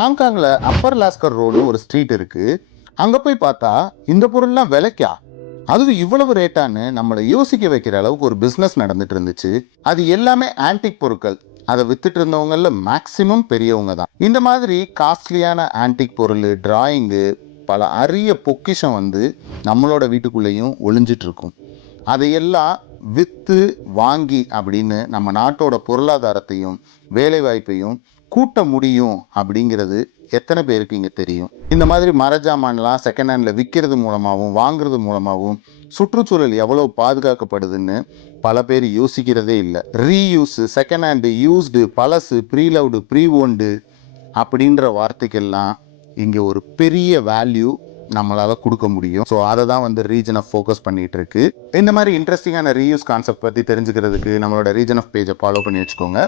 ஹாங்காங்ல Appar Lasker road ஒரு street இருக்கு. அங்க போய் பார்த்தா இந்த பொருள்லாம் விலைக்கா, அதுவும் இவ்வளவு ரேட்டான்னு நம்மளை யோசிக்க வைக்கிற அளவுக்கு ஒரு பிசினஸ் நடந்துட்டு இருந்துச்சு. அது எல்லாமே ஆன்டிக் பொருட்கள். அதை வித்துட்டு இருந்தவங்கல மேக்சிமம் பெரியவங்க தான். இந்த மாதிரி காஸ்ட்லியான ஆன்டிக் பொருள், டிராயிங்கு, பல அரிய பொக்கிஷம் நம்மளோட வீட்டுக்குள்ளேயும் ஒளிஞ்சிட்டு இருக்கும். அதையெல்லாம் வித்து வாங்கி அப்படின்னு நம்ம நாட்டோட பொருளாதாரத்தையும் வேலை வாய்ப்பையும் கூட்ட முடியும் அப்படிங்கிறது எத்தனை பேருக்கு இங்க தெரியும்? இந்த மாதிரி மரஜாமான்லாம் செகண்ட் ஹேண்ட்ல விற்கிறது மூலமாகவும் வாங்குறது மூலமாகவும் சுற்றுச்சூழல் எவ்வளவு பாதுகாக்கப்படுதுன்னு பல பேர் யோசிக்கிறதே இல்லை. ரீயூஸ், செகண்ட் ஹேண்டு, யூஸ்டு, பழசு, ப்ரீலவ்டு, ப்ரீ ஓன்டு அப்படின்ற வார்த்தைக்கெல்லாம் இங்கே ஒரு பெரிய வேல்யூ நம்மளால கொடுக்க முடியும். ஸோ அதை தான் ரீஜன் ஆஃப் ஃபோக்கஸ் பண்ணிட்டு இருக்கு. இந்த மாதிரி இன்ட்ரெஸ்டிங்கான ரீயூஸ் கான்செப்ட் பற்றி தெரிஞ்சுக்கிறதுக்கு நம்மளோட ரீஜன் ஆஃப் பேஜை ஃபாலோ பண்ணி வச்சுக்கோங்க.